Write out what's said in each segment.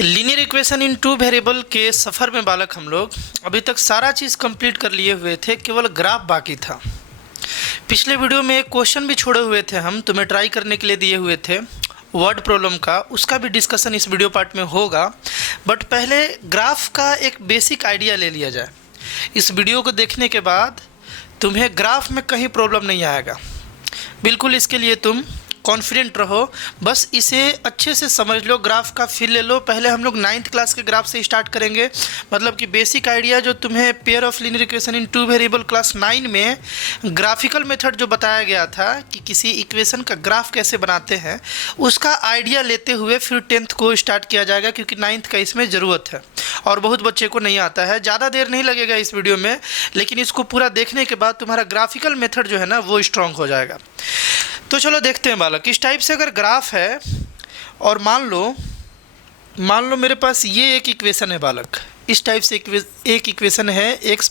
Linear equation in two variable के सफ़र में बालक हम लोग अभी तक सारा चीज़ कंप्लीट कर लिए हुए थे, केवल ग्राफ बाकी था। पिछले वीडियो में एक क्वेश्चन भी छोड़े हुए थे, हम तुम्हें ट्राई करने के लिए दिए हुए थे वर्ड प्रॉब्लम का, उसका भी डिस्कशन इस वीडियो पार्ट में होगा। बट पहले ग्राफ का एक बेसिक आइडिया ले लिया जाए। इस वीडियो को देखने के बाद तुम्हें ग्राफ में कहीं प्रॉब्लम नहीं आएगा, बिल्कुल इसके लिए तुम कॉन्फिडेंट रहो। बस इसे अच्छे से समझ लो, ग्राफ का फील ले लो। पहले हम लोग 9th क्लास के ग्राफ से स्टार्ट करेंगे, मतलब कि बेसिक आइडिया जो तुम्हें pair of linear equation in two variable class 9 में ग्राफिकल मेथड जो बताया गया था कि किसी इक्वेशन का ग्राफ कैसे बनाते हैं, उसका आइडिया लेते हुए फिर 10th को स्टार्ट किया जाएगा, क्योंकि 9th का इसमें ज़रूरत है और बहुत बच्चे को नहीं आता है। ज़्यादा देर नहीं लगेगा इस वीडियो में, लेकिन इसको पूरा देखने के बाद तुम्हारा ग्राफिकल मेथड जो है ना वो स्ट्रॉन्ग हो जाएगा। तो चलो देखते हैं बालक, इस टाइप से अगर ग्राफ है और मान लो मेरे पास ये एक इक्वेशन है बालक, इस टाइप से एक इक्वेशन है x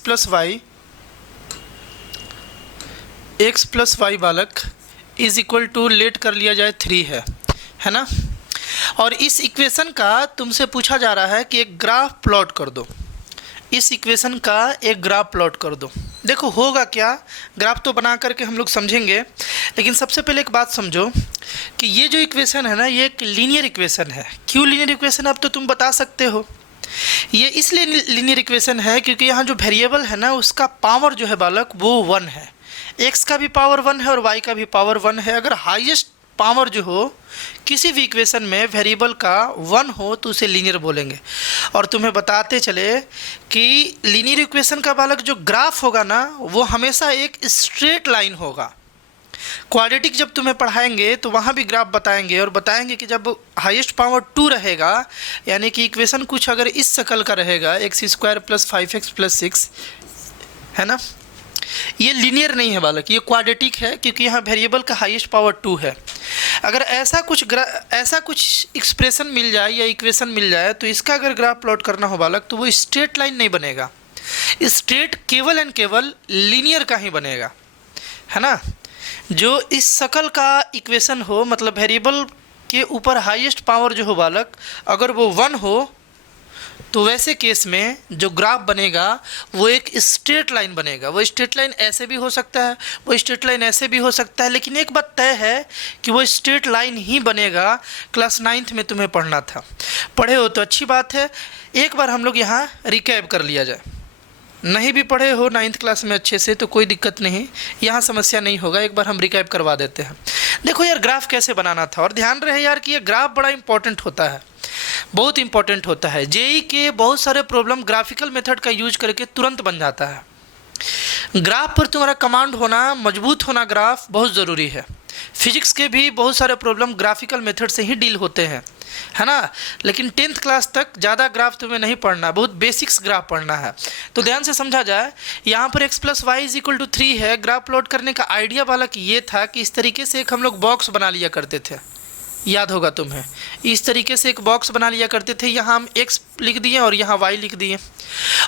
प्लस वाई बालक इज इक्वल टू लेट कर लिया जाए 3 है ना। और इस इक्वेशन का तुमसे पूछा जा रहा है कि एक ग्राफ प्लॉट कर दो, इस इक्वेशन का एक ग्राफ प्लॉट कर दो। देखो होगा क्या, ग्राफ तो बना करके हम लोग समझेंगे, लेकिन सबसे पहले एक बात समझो कि ये जो इक्वेशन है ना, ये एक लीनियर इक्वेशन है। क्यों लीनियर इक्वेशन, अब तो तुम बता सकते हो। ये इसलिए लीनियर इक्वेशन है क्योंकि यहाँ जो वेरिएबल है ना, उसका पावर जो है बालक वो 1 है। x का भी पावर 1 है और y का भी पावर 1 है। अगर हाईएस्ट पावर जो हो किसी भी इक्वेशन में वेरिएबल का 1 हो तो उसे लीनियर बोलेंगे। और तुम्हें बताते चले कि लीनियर इक्वेशन का बालक जो ग्राफ होगा ना, वो हमेशा एक स्ट्रेट लाइन होगा। क्वाड्रेटिक जब तुम्हें पढ़ाएंगे तो वहाँ भी ग्राफ बताएंगे और बताएंगे कि जब हाईएस्ट पावर 2 रहेगा, यानी कि इक्वेशन कुछ अगर इस शक्ल का रहेगा, x² + 5x + 6 है ना, ये लीनियर नहीं है बालक, ये क्वाड्रेटिक है, क्योंकि यहाँ वेरिएबल का हाईएस्ट पावर 2 है। अगर ऐसा कुछ एक्सप्रेशन मिल जाए या इक्वेशन मिल जाए तो इसका अगर ग्राफ प्लॉट करना हो बालक, तो वो स्ट्रेट लाइन नहीं बनेगा। स्ट्रेट केवल एंड केवल लीनियर का ही बनेगा, है ना। जो इस शक्ल का इक्वेशन हो, मतलब वेरिएबल के ऊपर हाईएस्ट पावर जो हो बालक, अगर वो 1 हो तो वैसे केस में जो ग्राफ बनेगा वो एक स्ट्रेट लाइन बनेगा। वो स्ट्रेट लाइन ऐसे भी हो सकता है, वो स्ट्रेट लाइन ऐसे भी हो सकता है, लेकिन एक बात तय है कि वो स्ट्रेट लाइन ही बनेगा। क्लास 9th में तुम्हें पढ़ना था, पढ़े हो तो अच्छी बात है। एक बार हम लोग यहाँ रिकैप कर लिया जाए, नहीं भी पढ़े हो 9th क्लास में अच्छे से तो कोई दिक्कत नहीं, यहाँ समस्या नहीं होगा। एक बार हम रिकैप करवा देते हैं। देखो यार, ग्राफ कैसे बनाना था, और ध्यान रहे यार कि ये ग्राफ बड़ा इंपॉर्टेंट होता है, बहुत इंपॉर्टेंट होता है। जेई के बहुत सारे प्रॉब्लम ग्राफिकल मेथड का यूज करके तुरंत बन जाता है। ग्राफ पर तुम्हारा कमांड होना, मजबूत होना ग्राफ बहुत ज़रूरी है। फिजिक्स के भी बहुत सारे प्रॉब्लम ग्राफिकल मेथड से ही डील होते हैं, है ना। लेकिन 10th क्लास तक ज़्यादा ग्राफ तुम्हें नहीं पढ़ना, बहुत बेसिक्स ग्राफ पढ़ना है। तो ध्यान से समझा जाए, यहाँ पर x + y = 3 है। ग्राफ प्लॉट करने का आइडिया बालक ये था कि इस तरीके से एक हम लोग बॉक्स बना लिया करते थे, याद होगा तुम्हें। इस तरीके से एक बॉक्स बना लिया करते थे, यहाँ हम x लिख दिए और यहाँ y लिख दिए,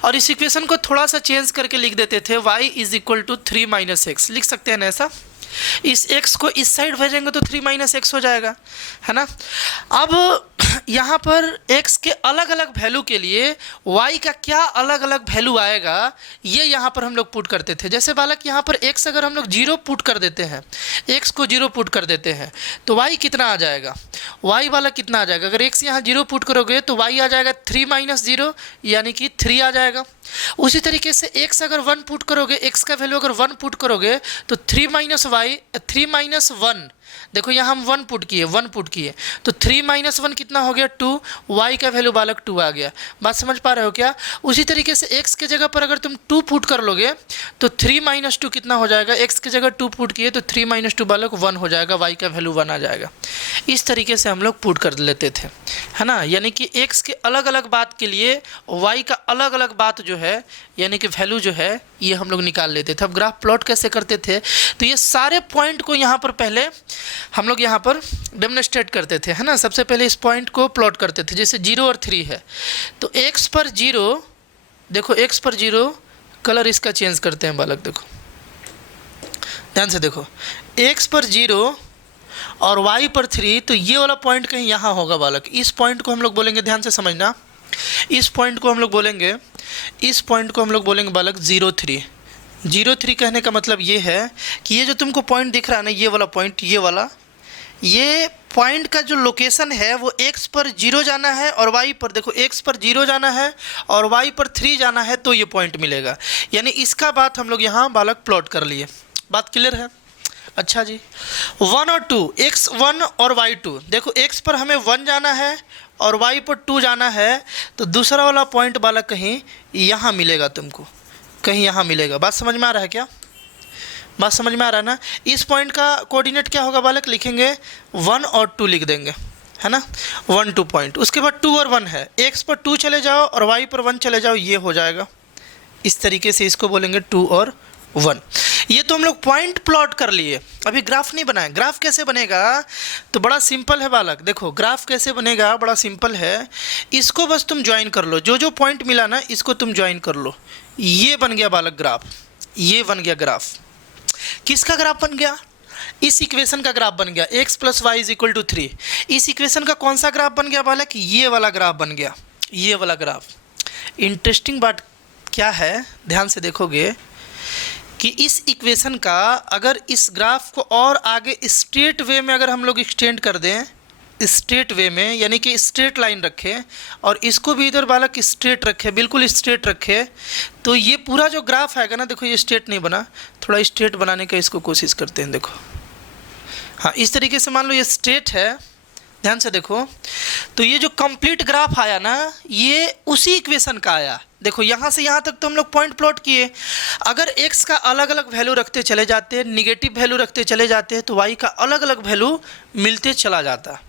और इस इक्वेशन को थोड़ा सा चेंज करके लिख देते थे, y = 3 - x लिख सकते हैं ना ऐसा। इस x को इस साइड भेजेंगे तो 3 - x हो जाएगा, है ना। अब यहाँ पर x के अलग अलग वैल्यू के लिए y का क्या अलग अलग वैल्यू आएगा, ये यहाँ पर हम लोग पुट करते थे। जैसे बालक यहाँ पर x अगर हम लोग 0 पुट कर देते हैं, x को 0 पुट कर देते हैं तो y कितना आ जाएगा, y वाला कितना आ जाएगा। अगर x यहाँ 0 पुट करोगे तो y आ जाएगा 3 - 0, यानी कि 3 आ जाएगा। उसी तरीके से x अगर 1 पुट करोगे, x का वैल्यू अगर 1 पुट करोगे तो 3 - 1, देखो यहाँ हम 1 पुट किए तो 3 - 1 कितना हो गया, 2। y का वैल्यू बालक 2 आ गया। बात समझ पा रहे हो क्या। उसी तरीके से x के जगह पर अगर तुम 2 पुट कर लोगे तो 3 - 2 कितना हो जाएगा, x के जगह 2 पुट किए तो 3 - 2 बालक 1 हो जाएगा, y का वैल्यू 1 आ जाएगा। इस तरीके से हम लोग पुट कर लेते थे, है ना। यानी कि x के अलग अलग बात के लिए y का अलग अलग बात जो है, यानी कि वैल्यू जो है, ये हम लोग निकाल लेते थे। अब ग्राफ प्लॉट कैसे करते थे, तो ये सारे पॉइंट को यहाँ पर पहले हम लोग यहाँ पर डेमोन्स्ट्रेट करते थे, है ना। सबसे पहले इस पॉइंट को प्लॉट करते थे, जैसे 0 और 3 है तो x पर 0, देखो x पर 0, कलर इसका चेंज करते हैं बालक, देखो ध्यान से देखो, x पर 0 और y पर 3, तो ये वाला पॉइंट कहीं यहाँ होगा बालक। इस पॉइंट को हम लोग बोलेंगे, ध्यान से समझना, इस पॉइंट को हम लोग बोलेंगे, इस पॉइंट को हम लोग बोलेंगे बालक 0 3। 0 3 कहने का मतलब ये है कि ये जो तुमको पॉइंट दिख रहा है ना, ये वाला पॉइंट, ये वाला, ये पॉइंट का जो लोकेशन है वो x पर 0 जाना है और y पर, देखो x पर 0 जाना है और y पर 3 जाना है, तो ये पॉइंट मिलेगा। यानी इसका बात हम लोग यहाँ बालक प्लॉट कर लिए। बात क्लियर है? अच्छा जी, 1 और 2, x1 और y2, देखो x पर हमें 1 जाना है और y पर 2 जाना है, तो दूसरा वाला पॉइंट बालक कहीं यहाँ मिलेगा तुमको, कहीं यहाँ मिलेगा। बात समझ में आ रहा है क्या? बात समझ में आ रहा है ना? इस पॉइंट का कोऑर्डिनेट क्या होगा बालक? लिखेंगे 1 और 2 लिख देंगे, है ना, 1 2 पॉइंट। उसके बाद 2 और 1 है, x पर 2 चले जाओ और y पर 1 चले जाओ, ये हो जाएगा। इस तरीके से इसको बोलेंगे 2 और 1। ये तो हम लोग पॉइंट प्लॉट कर लिए, अभी ग्राफ नहीं बनाए। ग्राफ कैसे बनेगा? तो बड़ा सिंपल है बालक, देखो ग्राफ कैसे बनेगा, बड़ा सिंपल है। इसको बस तुम ज्वाइन कर लो, जो जो पॉइंट मिला ना इसको तुम ज्वाइन कर लो, ये बन गया बालक ग्राफ, ये बन गया ग्राफ। किसका ग्राफ बन गया? इस इक्वेशन का ग्राफ बन गया, x plus y is equal to 3। इस इक्वेशन का कौन सा ग्राफ बन गया बालक? ये वाला ग्राफ बन गया, ये वाला ग्राफ। इंटरेस्टिंग बात क्या है, ध्यान से देखोगे कि इस इक्वेशन का अगर इस ग्राफ को और आगे स्ट्रेट वे में अगर हम लोग एक्सटेंड कर दें, स्ट्रेट वे में, यानी कि स्ट्रेट लाइन रखें और इसको भी इधर बालक स्ट्रेट रखे, बिल्कुल स्ट्रेट रखे, तो ये पूरा जो ग्राफ आएगा ना, देखो ये स्ट्रेट नहीं बना, थोड़ा स्ट्रेट बनाने का इसको कोशिश करते हैं। देखो हाँ, इस तरीके से मान लो ये स्ट्रेट है, ध्यान से देखो, तो ये जो कंप्लीट ग्राफ आया ना, ये उसी इक्वेशन का आया। देखो यहाँ से यहाँ तक तो हम लोग पॉइंट प्लॉट किए, अगर x का अलग अलग वैल्यू रखते चले जाते, निगेटिव वैल्यू रखते चले जाते, तो y का अलग अलग वैल्यू मिलते चला जाता।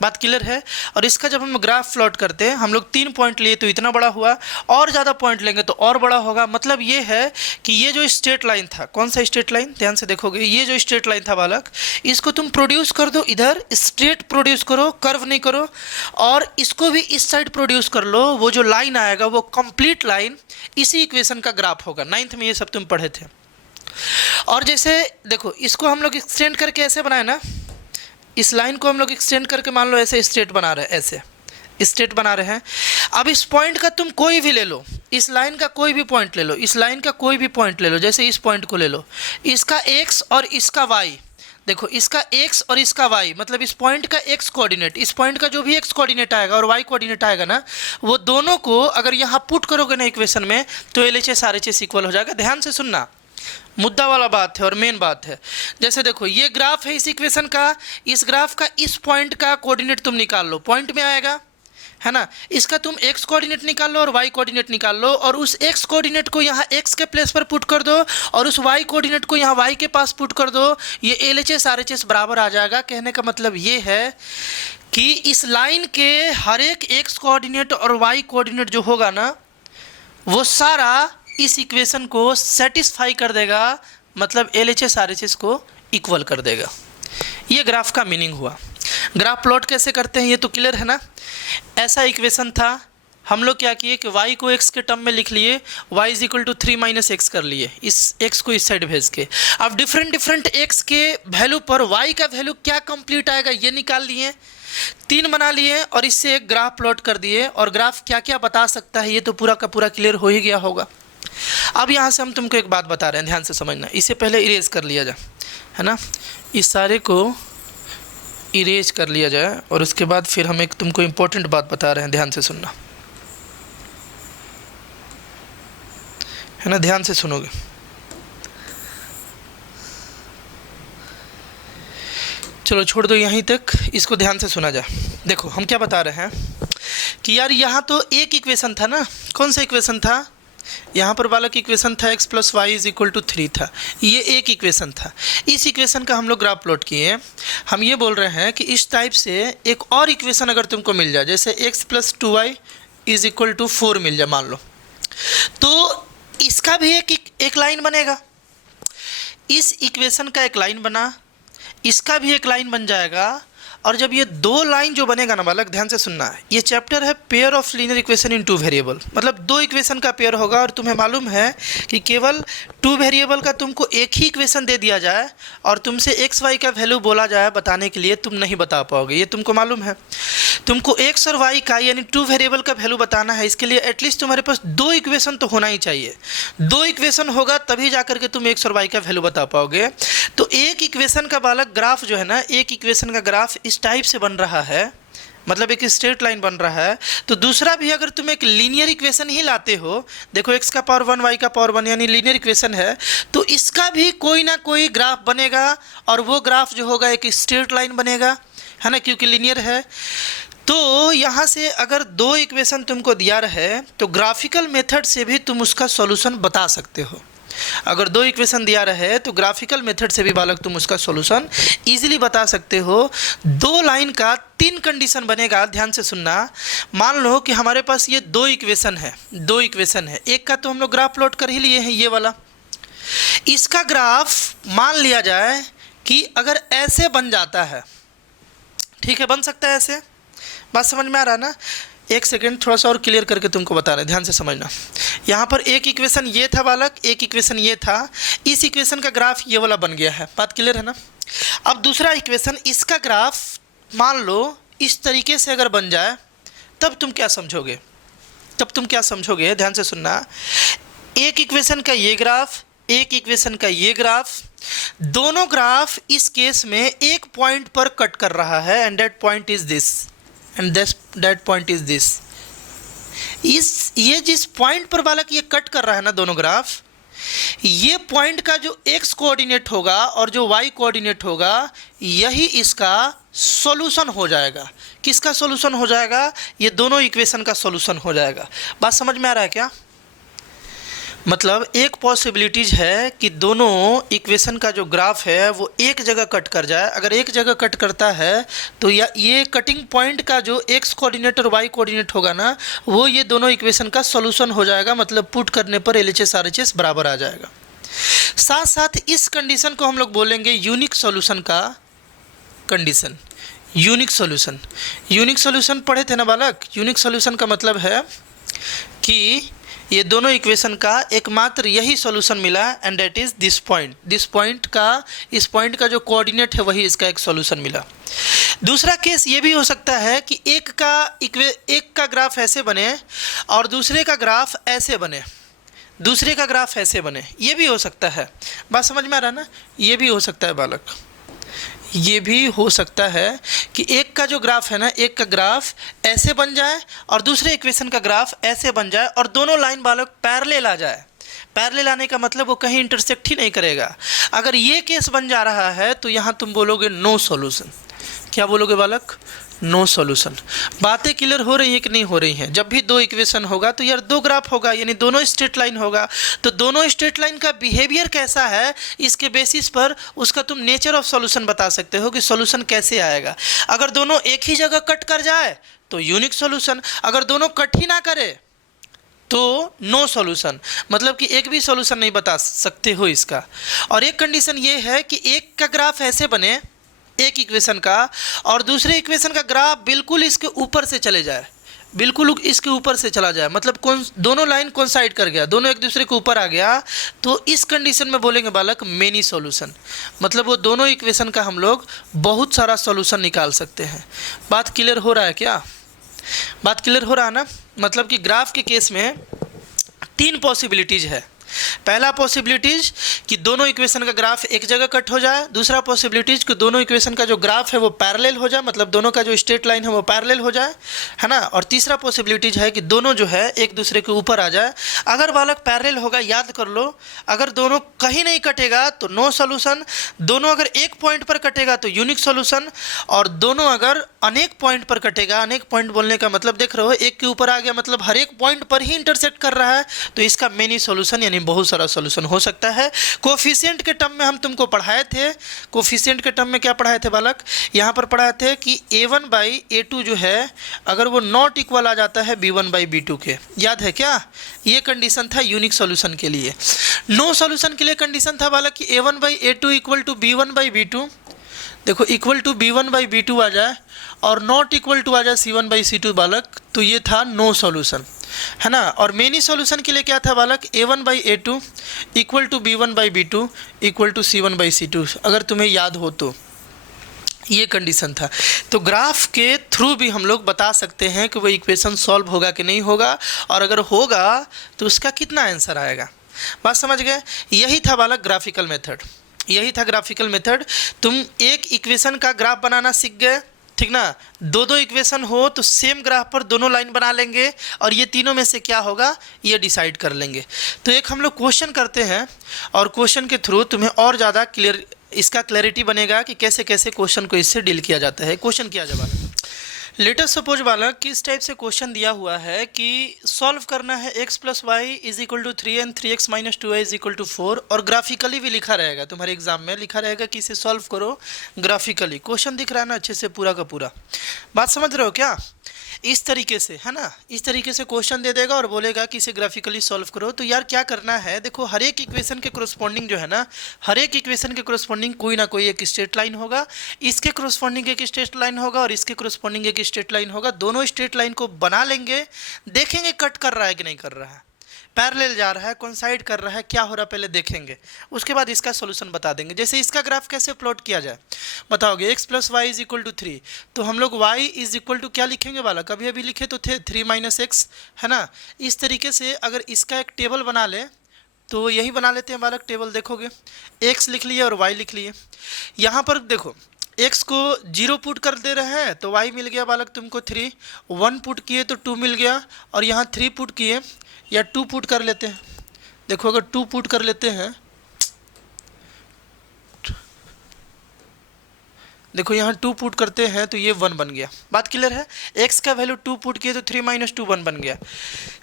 बात क्लियर है? और इसका जब हम ग्राफ प्लॉट करते हैं, हम लोग 3 पॉइंट लिए तो इतना बड़ा हुआ, और ज़्यादा पॉइंट लेंगे तो और बड़ा होगा। मतलब ये है कि ये जो स्ट्रेट लाइन था, कौन सा स्ट्रेट लाइन, ध्यान से देखोगे, ये जो स्ट्रेट लाइन था बालक, इसको तुम प्रोड्यूस कर दो, इधर स्ट्रेट प्रोड्यूस करो, कर्व नहीं करो, और इसको भी इस साइड प्रोड्यूस कर लो। वो जो लाइन आएगा वो कंप्लीट लाइन इसी इक्वेशन का ग्राफ होगा। 9th में ये सब तुम पढ़े थे। और जैसे देखो, इसको हम लोग एक्सटेंड करके ऐसे बनाए ना, इस लाइन को हम लोग एक्सटेंड करके मान लो ऐसे स्ट्रेट बना रहे हैं, ऐसे स्ट्रेट बना रहे हैं। अब इस पॉइंट का तुम कोई भी ले लो, इस लाइन का कोई भी पॉइंट ले लो, इस लाइन का कोई भी पॉइंट ले लो, जैसे इस पॉइंट को ले लो, इसका x और इसका y, देखो इसका x और इसका y, मतलब इस पॉइंट का x कोऑर्डिनेट, इस पॉइंट का जो भी x कोऑर्डिनेट आएगा और y कोऑर्डिनेट आएगा ना, वो दोनों को अगर यहाँ पुट करोगे ना इक्वेशन में, तो LHS RHS इक्वल हो जाएगा। ध्यान से सुनना, मुद्दा वाला बात है और मेन बात है। जैसे देखो ये ग्राफ है इस इक्वेशन का, इस ग्राफ का इस पॉइंट का कोऑर्डिनेट तुम निकाल लो, पॉइंट में आएगा, है ना। इसका तुम x कोऑर्डिनेट निकाल लो और y कोऑर्डिनेट निकाल लो, और उस x कोऑर्डिनेट को यहाँ x के प्लेस पर पुट कर दो और उस y कोऑर्डिनेट को यहाँ y के पास पुट कर दो, ये LHS RHS बराबर आ जाएगा। कहने का मतलब ये है कि इस लाइन के हर एक x कोऑर्डिनेट और y कोऑर्डिनेट जो होगा ना, वो सारा इस इक्वेशन को सेटिस्फाई कर देगा, मतलब LHS RHS को इक्वल कर देगा। ये ग्राफ का मीनिंग हुआ। ग्राफ प्लॉट कैसे करते हैं ये तो क्लियर है ना। ऐसा इक्वेशन था, हम लोग क्या किए कि y को x के टर्म में लिख लिए, y is equal to 3 minus x कर लिए, इस x को इस साइड भेज के। अब डिफरेंट x के वैल्यू पर y का वैल्यू क्या कंप्लीट आएगा ये निकाल लिए, 3 बना लिए और इससे एक ग्राफ प्लॉट कर दिए। और ग्राफ क्या क्या बता सकता है ये तो पूरा का पूरा क्लियर हो ही गया होगा। अब यहाँ से हम तुमको एक बात बता रहे हैं, ध्यान से समझना। इसे पहले इरेज कर लिया जाए, है ना, इस सारे को इरेज कर लिया जाए और उसके बाद फिर हम एक तुमको इम्पोर्टेंट बात बता रहे हैं, ध्यान से सुनना, है ना, ध्यान से सुनोगे। चलो छोड़ दो यहीं तक, इसको ध्यान से सुना जाए। देखो हम क्या बता रहे हैं कि यार यहाँ तो एक इक्वेशन था ना, कौन सा इक्वेशन था, यहाँ पर बालक इक्वेशन था x plus y is equal to 3 था, ये एक इक्वेशन था। इस इक्वेशन का हम लोग ग्राफ प्लॉट किए। हम ये बोल रहे हैं कि इस टाइप से एक और इक्वेशन अगर तुमको मिल जाए, जैसे x plus 2y is equal to 4 मिल जाए मान लो, तो इसका भी एक लाइन बनेगा। इस इक्वेशन का एक लाइन बना, इसका भी एक लाइन बन जाएगा, और जब ये दो लाइन जो बनेगा ना बालक, ध्यान से सुनना है, ये चैप्टर है pair of linear equation in two variable, मतलब दो इक्वेशन का पेयर होगा और तुम्हें मालूम है कि केवल टू वेरिएबल का तुमको एक ही इक्वेशन दे दिया जाए और तुमसे एक्स वाई का वैल्यू बोला जाए बताने के लिए, तुम नहीं बता पाओगे, ये तुमको मालूम है। तुमको एक्स और वाई का यानी टू वेरिएबल का वैल्यू बताना है, इसके लिए एटलीस्ट तुम्हारे पास दो इक्वेशन तो होना ही चाहिए। दो इक्वेशन होगा तभी जाकर के तुम एक्स और वाई का वैल्यू बता पाओगे। तो एक इक्वेशन का बालक ग्राफ जो है ना, एक इक्वेशन का ग्राफ इस टाइप से बन रहा है, मतलब एक स्ट्रेट लाइन बन रहा है। तो दूसरा भी अगर तुम एक लीनियर इक्वेशन ही लाते हो, देखो x का पावर 1 y का पावर 1 यानी लीनियर इक्वेशन है, तो इसका भी कोई ना कोई ग्राफ बनेगा और वो ग्राफ जो होगा एक स्ट्रेट लाइन बनेगा, है ना, क्योंकि लीनियर है। तो यहाँ से अगर दो इक्वेशन तुमको दिया रहे तो ग्राफिकल मेथड से भी तुम उसका सॉल्यूशन बता सकते हो। अगर दो इक्वेशन दिया रहे तो ग्राफिकल मेथड से भी बालक तुम उसका सॉल्यूशन इजीली बता सकते हो। दो लाइन का तीन कंडीशन बनेगा, ध्यान से सुनना। मान लो कि हमारे पास ये दो इक्वेशन है, एक का तो हम लोग ग्राफ प्लॉट कर ही लिए हैं, ये वाला। इसका ग्राफ मान लिया जाए कि अगर ऐसे बन जाता है, ठीक है, बन सकता है ऐसे, बात समझ में आ रहा है ना। एक सेकेंड थोड़ा सा और क्लियर करके तुमको बता रहे हैं, ध्यान से समझना। यहाँ पर एक इक्वेशन ये था बालक, एक इक्वेशन ये था, इस इक्वेशन का ग्राफ ये वाला बन गया है, बात क्लियर है ना। अब दूसरा इक्वेशन, इसका ग्राफ मान लो इस तरीके से अगर बन जाए, तब तुम क्या समझोगे, ध्यान से सुनना। एक इक्वेशन का ये ग्राफ, एक इक्वेशन का ये ग्राफ, दोनों ग्राफ इस केस में एक पॉइंट पर कट कर रहा है, and that point is this, and that point is this. ये जिस पॉइंट पर बालक ये कट कर रहा है ना दोनों ग्राफ, ये पॉइंट का जो x कोऑर्डिनेट होगा और जो y कोऑर्डिनेट होगा, यही इसका सॉल्यूशन हो जाएगा। किसका सॉल्यूशन हो जाएगा? ये दोनों इक्वेशन का सॉल्यूशन हो जाएगा। बात समझ में आ रहा है क्या? मतलब एक पॉसिबिलिटीज़ है कि दोनों इक्वेशन का जो ग्राफ है वो एक जगह कट कर जाए। अगर एक जगह कट करता है तो ये कटिंग पॉइंट का जो x कोऑर्डिनेट और y कोऑर्डिनेट होगा ना, वो ये दोनों इक्वेशन का सॉल्यूशन हो जाएगा। मतलब पुट करने पर LHS RHS बराबर आ जाएगा। साथ साथ इस कंडीशन को हम लोग बोलेंगे यूनिक सॉल्यूशन का कंडीशन। यूनिक सॉल्यूशन पढ़े थे ना बालक। यूनिक सॉल्यूशन का मतलब है कि ये दोनों इक्वेशन का एकमात्र यही सॉल्यूशन मिला, and that is this point. इस पॉइंट का जो कोऑर्डिनेट है वही इसका एक सॉल्यूशन मिला। दूसरा केस ये भी हो सकता है कि एक का ग्राफ ऐसे बने और दूसरे का ग्राफ ऐसे बने, ये भी हो सकता है। बात समझ में आ रहा है ना? ये भी हो सकता है बालक, ये भी हो सकता है कि एक का जो ग्राफ है ना, एक का ग्राफ ऐसे बन जाए और दूसरे इक्वेशन का ग्राफ ऐसे बन जाए और दोनों लाइन बालक पैरेलल आ जाए। पैरेलल आने का मतलब वो कहीं इंटरसेक्ट ही नहीं करेगा। अगर ये केस बन जा रहा है तो यहाँ तुम बोलोगे नो सॉल्यूशन। क्या बोलोगे बालक? No solution. बातें क्लियर हो रही है कि नहीं हो रही हैं? जब भी दो इक्वेशन होगा तो यार दो ग्राफ होगा, यानी दोनों स्ट्रेट लाइन होगा। तो दोनों स्ट्रेट लाइन का बिहेवियर कैसा है, इसके बेसिस पर उसका तुम नेचर ऑफ सॉल्यूशन बता सकते हो कि सॉल्यूशन कैसे आएगा। अगर दोनों एक ही जगह कट कर जाए तो यूनिक सॉल्यूशन, अगर दोनों कट ही ना करे तो नो सॉल्यूशन, मतलब कि एक भी सॉल्यूशन नहीं बता सकते हो इसका। और एक कंडीशन ये है कि एक का ग्राफ ऐसे बने, एक इक्वेशन का, और दूसरे इक्वेशन का ग्राफ बिल्कुल इसके ऊपर से चले जाए, बिल्कुल इसके ऊपर से चला जाए, मतलब दोनों लाइन कोइंसाइड कर गया, दोनों एक दूसरे के ऊपर आ गया, तो इस कंडीशन में बोलेंगे बालक मेनी सॉल्यूशन। मतलब वो दोनों इक्वेशन का हम लोग बहुत सारा सॉल्यूशन निकाल सकते हैं। बात क्लियर हो रहा है क्या? बात क्लियर हो रहा है ना? मतलब कि ग्राफ के केस में तीन पॉसिबिलिटीज़ है। पहला पॉसिबिलिटीज कि दोनों इक्वेशन का ग्राफ एक जगह कट हो जाए। दूसरा पॉसिबिलिटीज कि दोनों इक्वेशन का जो ग्राफ है वो पैरेलल हो जाए, मतलब दोनों का जो स्ट्रेट लाइन है वो पैरेलल हो जाए, है ना। और तीसरा पॉसिबिलिटीज है कि दोनों जो है एक दूसरे के ऊपर आ जाए। अगर बालक पैरेलल होगा, याद कर लो, अगर दोनों कहीं नहीं कटेगा तो नो सॉल्यूशन, दोनों अगर एक पॉइंट पर कटेगा तो यूनिक सॉल्यूशन, और दोनों अगर अनेक पॉइंट पर कटेगा, अनेक पॉइंट बोलने का मतलब देख रहे हो, एक के ऊपर आ गया मतलब हर एक पॉइंट पर ही इंटरसेक्ट कर रहा है, तो इसका मेनी सॉल्यूशन यानी बहुत सारा सॉल्यूशन हो सकता है। कोफिशिएंट के टर्म में हम तुमको पढ़ाए थे। कोफिशिएंट के टर्म में क्या पढ़ाए थे बालक? यहाँ पर पढ़ाए थे कि a1/a2 जो है अगर वो नॉट इक्वल आ जाता है b1/b2 के, याद है क्या? ये कंडीशन था यूनिक सॉल्यूशन के लिए। नो सॉल्यूशन के लिए कंडीशन था बालक कि a1/a2 इक्वल टू b1/b2। देखो इक्वल टू b1/b2 आ जाए और नॉट इक्वल टू आ जाए c1/c2 बालक, तो ये था नो सॉल्यूशन, है ना। और मेनी सॉल्यूशन के लिए क्या था बालक, a1/a2 equal to b1/b2 equal to c1/c2, अगर तुम्हें याद हो तो ये कंडीशन था। तो ग्राफ के थ्रू भी हम लोग बता सकते हैं कि वो इक्वेशन सॉल्व होगा कि नहीं होगा, और अगर होगा तो उसका कितना आंसर आएगा। बात समझ गए। यही था बालक ग्राफिकल मेथड, यही था ग्राफिकल मेथड। तुम एक इक्वेशन का ग्राफ बनाना सीख गए, ठीक ना। दो दो इक्वेशन हो तो सेम ग्राफ पर दोनों लाइन बना लेंगे और ये तीनों में से क्या होगा ये डिसाइड कर लेंगे। तो एक हम लोग क्वेश्चन करते हैं और क्वेश्चन के थ्रू तुम्हें और ज़्यादा क्लियर इसका क्लैरिटी बनेगा कि कैसे कैसे क्वेश्चन को इससे डील किया जाता है। क्वेश्चन किया जाए बालक, लेटर सपोज बालक कि इस टाइप से क्वेश्चन दिया हुआ है कि सॉल्व करना है x + y = 3 and 3x - 2y = 4, और ग्राफिकली भी लिखा रहेगा, तुम्हारे एग्जाम में लिखा रहेगा कि इसे सॉल्व करो ग्राफिकली। क्वेश्चन दिख रहा है ना अच्छे से पूरा का पूरा, बात समझ रहे हो क्या। इस तरीके से, है ना, इस तरीके से क्वेश्चन दे देगा और बोलेगा कि इसे ग्राफिकली सॉल्व करो। तो यार क्या करना है, देखो हर एक इक्वेशन के कोरस्पॉन्डिंग जो है ना, हर एक इक्वेशन के कोरस्पॉन्डिंग कोई ना कोई एक स्ट्रेट लाइन होगा, इसके कोरस्पॉन्डिंग एक स्ट्रेट लाइन होगा और इसके कोरस्पॉन्डिंग एक स्ट्रेट लाइन होगा। दोनों स्ट्रेट लाइन को बना लेंगे, देखेंगे कट कर रहा है कि नहीं कर रहा है, पैरेलल जा रहा है, कोइंसाइड कर रहा है, क्या हो रहा है पहले देखेंगे, उसके बाद इसका सॉल्यूशन बता देंगे। जैसे इसका ग्राफ कैसे प्लॉट किया जाए बताओगे, x + y = 3, तो हम लोग y = क्या लिखेंगे वाला, कभी अभी लिखे तो थे 3 - x, है ना। इस तरीके से अगर इसका एक टेबल बना ले तो यही बना लेते हैं बालक टेबल। देखोगे x लिख लिए और y लिख लिए, यहाँ पर देखो x को 0 पुट कर दे रहे हैं तो y मिल गया बालक तुमको 3, 1 पुट किए तो 2 मिल गया, और यहाँ 3 पुट किए या 2 पुट कर लेते हैं। देखो अगर 2 पुट कर लेते हैं, देखो यहाँ 2 पुट करते हैं तो ये 1 बन गया। बात क्लियर है। x का वैल्यू 2 पुट किए तो 3 - 2 1 बन गया।